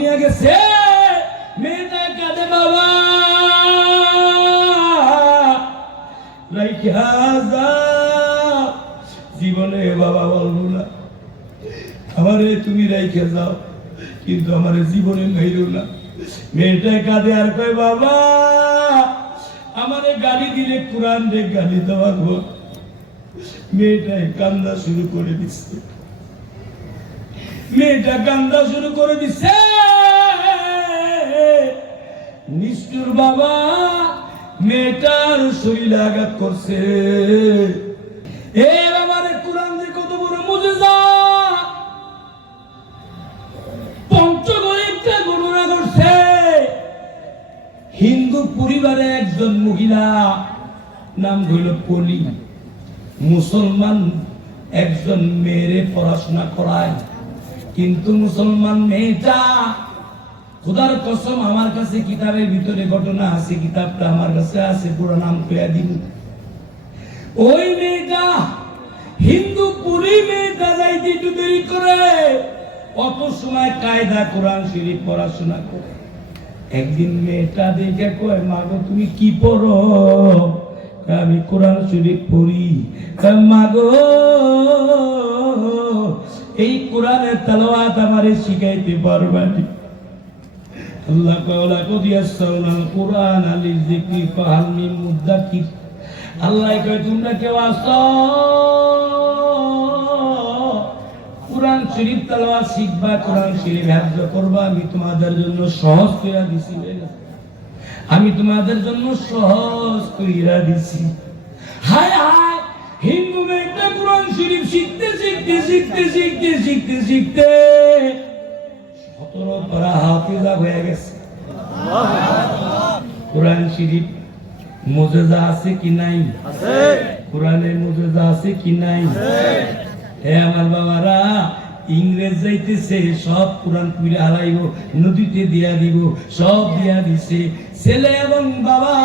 নিয়ে গেছে। মেয়েটা কাঁদে বাবা। জীবনে বাবা বলব না। আমারে তুমি রাইখে যাও, কিন্তু আমার জীবনে মেইল না। মেয়েটা কাঁদে আর কয়, বাবা, আমারে গালি দিলে কোরআন রে গালি দেওয়ার মেয়েটাই কান্দা শুরু করে দিচ্ছে। মেয়েটা কান্দা শুরু করে দিচ্ছে নিষ্ঠুর বাবা, মেয়েটার শরীরে আঘাত করছে। এ বাবারে কোরআন দিয়ে কত বড় গণনা করছে। হিন্দু পরিবারে একজন মহিলা, নাম হইল কলি মুসলমান একজন মেয়েরে পড়াশোনা করায়। কিন্তু মুসলমান মেয়েটা খোদার কসম আমার কাছে কিতাবের ভিতরে ঘটনা আছে কিতাবটা আমার কাছে আছে পুরো নাম কইয়া দিন। ওই মেয়েটা হিন্দু পুরি মেয়েটা যাইতে একটু দেরি করে অত সময় কায়দা কোরআন শরীফ পড়াশোনা করে। একদিন মেয়েটা দেখে কয় মা গো তুমি কি পড়ো? কয়, আমি কোরআন শরীফ পড়ি। কয়, মা গো কোরআনের তালাওয়াত আমারে শিখাইতে পারবানি আল্লাহ কওলা কদিয়াসাউনাল কোরআন আলি যিকরি ফাহাল মিন মুদ্দাকির আল্লাহ কয়, তোমরা কেউ আসো কোরআন শরীফ তালাওয়াত শিখবা, কোরআন শরীফ হাফজ করবা, আমি তোমাদের জন্য সহজ কইরা দিছি। আমি তোমাদের জন্য সহজ কইরা দিছি। হায় হায়! হিন্দু মেয়েটা কোরআন শরীফ শিখতে শিখতে শিখতে শিখতে শিখতে শিখতে সতেরো পারা হাফিজা হয়ে গেছে। কোরআন শরীফ মোজেজা আছে কি নাই? কোরআনের মোজেজা আছে কি নাই? হে আমার বাবারা ইংরেজ যাইতেছে সব কোরআন পুরে হারাইব নদীতে দিয়া দিব সব দিয়া দিছে। ছেলে এবং বাবা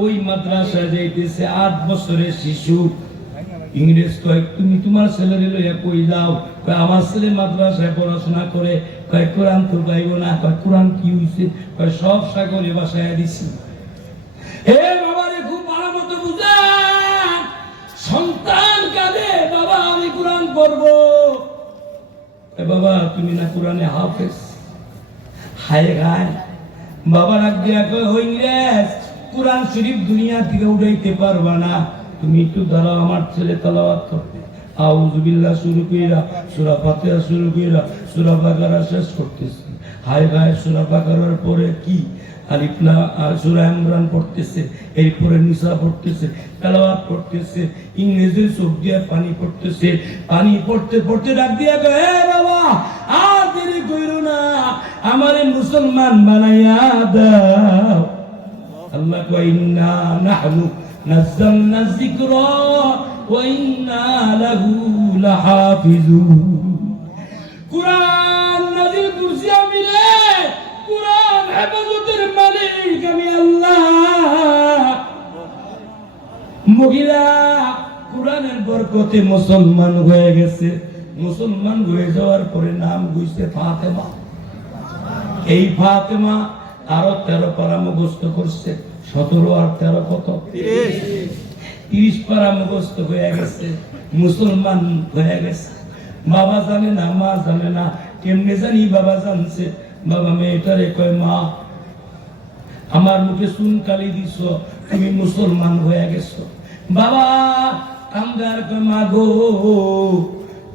ওই মাদ্রাসায় যাইতেছে আট বছরের শিশু। ইংরেজ কয় তুমি তোমার ছেলেরে লইয়া কই যাও? কয়, আমার ছেলে মাদ্রাসায় পড়াশোনা করে। কয়, কোরআন তো গাইব না। কয়, কোরআন কি হইছে? কয়, সব সাগরে বাসায় দিছি। হে বাবারে, খুব ভালো মতো সন্তান কাঁদে, বাবা, আমি কোরআন পড়ব। বাবা, তুমি না কোরআনে হাফেজ? হায় গায়, বাবা রাখ দিয়া কোরআন শরীফ দুনিয়া থেকে উঠাইতে পারবা না। তুমি একটু দাঁড়াও, আমার ছেলে তালাওয়াত করতে। আউযুবিল্লাহ শুরু কইরা, সূরা ফাতিহা শুরু কইরা, সূরা বাকারা শেষ করতেছে। হায় গায় সূরা বাকারার পরে কি? সূরা ইমরান পড়তেছে, এরপরে নিসা পড়তেছে পড়তেছে ইংরেজির চোখ দিয়ে পানি পড়তেছে, পানি পড়তে পড়তে ডাক দিয়া হে বাবা, আর দেরি কইরো না, আমারে মুসলমান বানাইয়া দাও। আল্লাহ কয়, ইন্না নাহনু যিকরা ওয়া ইন্না লাহু লাহাফিজুন কুরআন নাযিল করছি আমি রে কুরআন হেফাজতের মালিক আমি আল্লাহ মহিলা কোরআনের বরকতে মুসলমান হয়ে গেছে। মুসলমান হয়ে যাওয়ার পরে নাম গুইছে ফাতেমা। এই ফাতেমা আরও তেরো পারা করছে। সতেরো আর তেরো কত? তিরিশ। পারা মুখস্থ হয়ে গেছে মুসলমান হয়ে গেছে। বাবা জানে না মা জানে না কেমনে জানি বাবা জানছে। বাবা মেয়েটারে কয় মা আমার মুখে চুন কালি দিছ তুমি মুসলমান হয়ে গেছো। বাবা কয় মা গো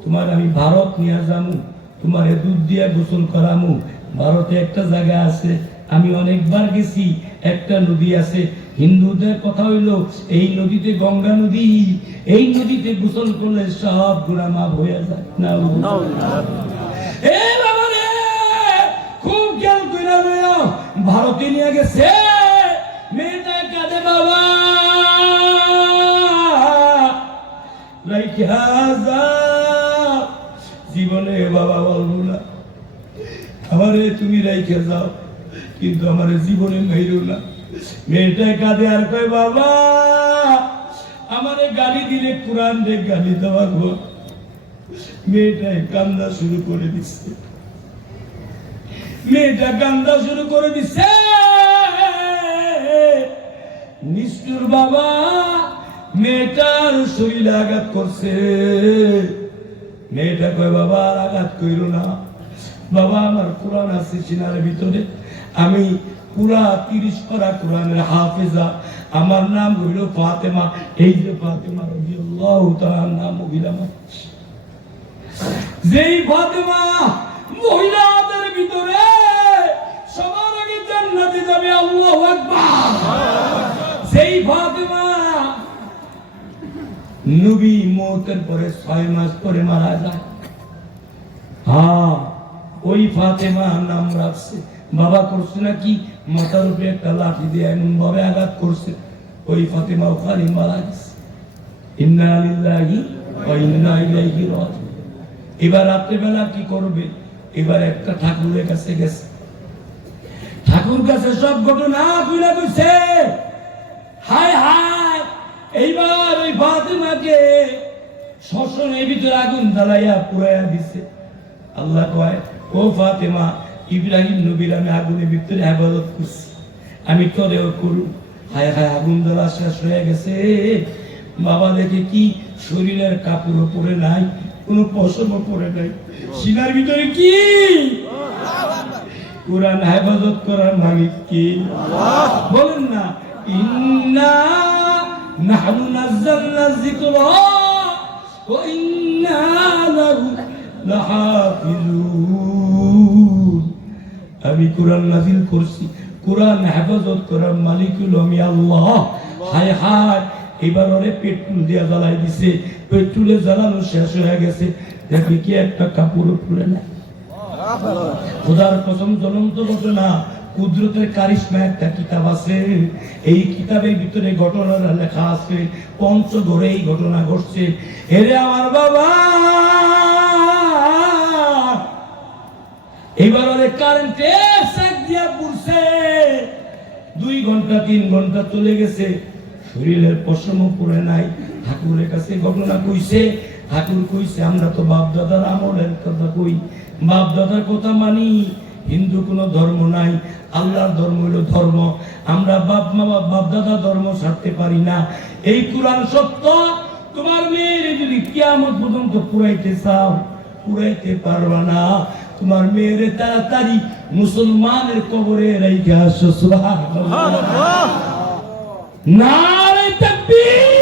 তোমার আমি ভারত নিয়ে যামু তোমার দুধ দিয়ে গোসল করামু ভারতে একটা জায়গা আছে আমি অনেকবার গেছি একটা নদী আছে হিন্দুদের কথা হইল এই নদীতে গঙ্গা নদী এই নদীতে গোসল করলে সব গুণা মাপ হয়ে যায়। না বাবা রে খুব খেয়াল কইরা ভারতে নিয়ে গেছে। মেয়েটা কাঁদে বাবা। জীবনে বাবা বলব না আমারে তুমি রাইখে যাও। কিন্তু আমার জীবনে মেইরো না। মেয়েটা কাঁদে আর কয়, বাবা, আমারে গালি দিলে কোরআন রে গালি দেওয়ার হোক মেয়েটাই কান্দা শুরু করে দিচ্ছে মেয়েটা কান্দা শুরু করে দিছে। নিষ্ঠুর বাবা, মেয়েটার শরীরে আঘাত করছে। মেয়েটা কয়, বাবা আঘাত কইল না। বাবা, আমার কোরআন আছে সিনার ভিতরে। আমি পুরা তিরিশ করা কোরআনের হাফেজা। আমার নাম হইল ফাতেমা, এই যে ফাতেমা রাদিয়াল্লাহু তাআলার নাম মহিলা যেই ফাতেমা মহিলাদের ভিতরে সবার আগে জান্নাতে যাবে সেই ফাতেমা নবী মৌতের পরে ছয় মাস পরে মারা যায়। হ্যাঁ ওই ফাতেমা নাম রাখছে। বাবা করছে নাকি? মাথার উপরে একটা লাঠি দিয়ে এমন ভাবে আঘাত করছে। ওই ফাতেমা ওখানে মারা গেছে। ইন্না লিল্লাহি ওয়া ইন্না ইলাইহি এবার রাত্রেবেলা কি করবে? এবার একটা ঠাকুরের কাছে গেছে। ঠাকুর কাছে সব ঘটনা খুলে কইছে হায় হায়, এইবার ওই ফাতেমাকে শ্মশানের ভিতরে আগুন জ্বালাইয়া পুরাইয়া দিছে। আল্লাহ কয়, ও ফাতেমা ইব্রাহিম নবীর আমি আগুনের ভিতরে হেফাজত করছি। আমি তোরেও করু। হায় হায়, আগুন জ্বালা শেষ হয়ে গেছে। বাবা দেখে কি শরীরের কাপড় পরে নাই, কোনো পশমও পরে নাই। সিনার ভিতরে কি? কোরআন হেফাজত করার মালিক কি? বলেন না। ইন্না নাহনু নাযালনা যিকরা ওয়া ইন্না লাহু লাহাফিজুন। আমি কোরআন নাজিল করছি। কোরআন হেফাজত করার মালিক হলো আমি আল্লাহ। হায় হায়, এবার ওরে পেট্রোল দিয়া জ্বালাই দিছে। পেট্রোলে জ্বালানো শেষ হয়ে গেছে। দেখি কি একটা কাপড় খুলে না খোদার জ্বলন্ত ঘটনা কুদরতের কারিশমা একটা কিতাব আছে। এই কিতাবের ভিতরে ঘটনাটা লেখা আছে। পঞ্চগড়ে এই ঘটনা ঘটছে। এরে আমার বাবা! এবার ওরে কারেন্টে দিয়া পড়ছে। দুই ঘণ্টা, তিন ঘণ্টা চলে গেছে। শরীরের পশম পড়ে নাই। ঠাকুরের কাছে ঘটনা কইছে। ঠাকুর কইছে, আমরা তো বাপ দাদার আমলের কথা কই। বাপ দাদার কথা মানি। হিন্দু কোনো ধর্ম নাই। আল্লাহর ধর্ম হলো ধর্ম। আমরা বাপ মা বাপ বাপ দাদা ধর্ম ছাড়তে পারি না। এই কোরআন সত্য? তোমার মেয়ের যদি কিয়ামত পর্যন্ত পুরাইতে চাও পুরাইতে পারবা না। তোমার মেয়েরে তাড়াতাড়ি মুসলমানের কবরে রেখে আসো সুবহানাল্লাহ। নারে তাকবীর।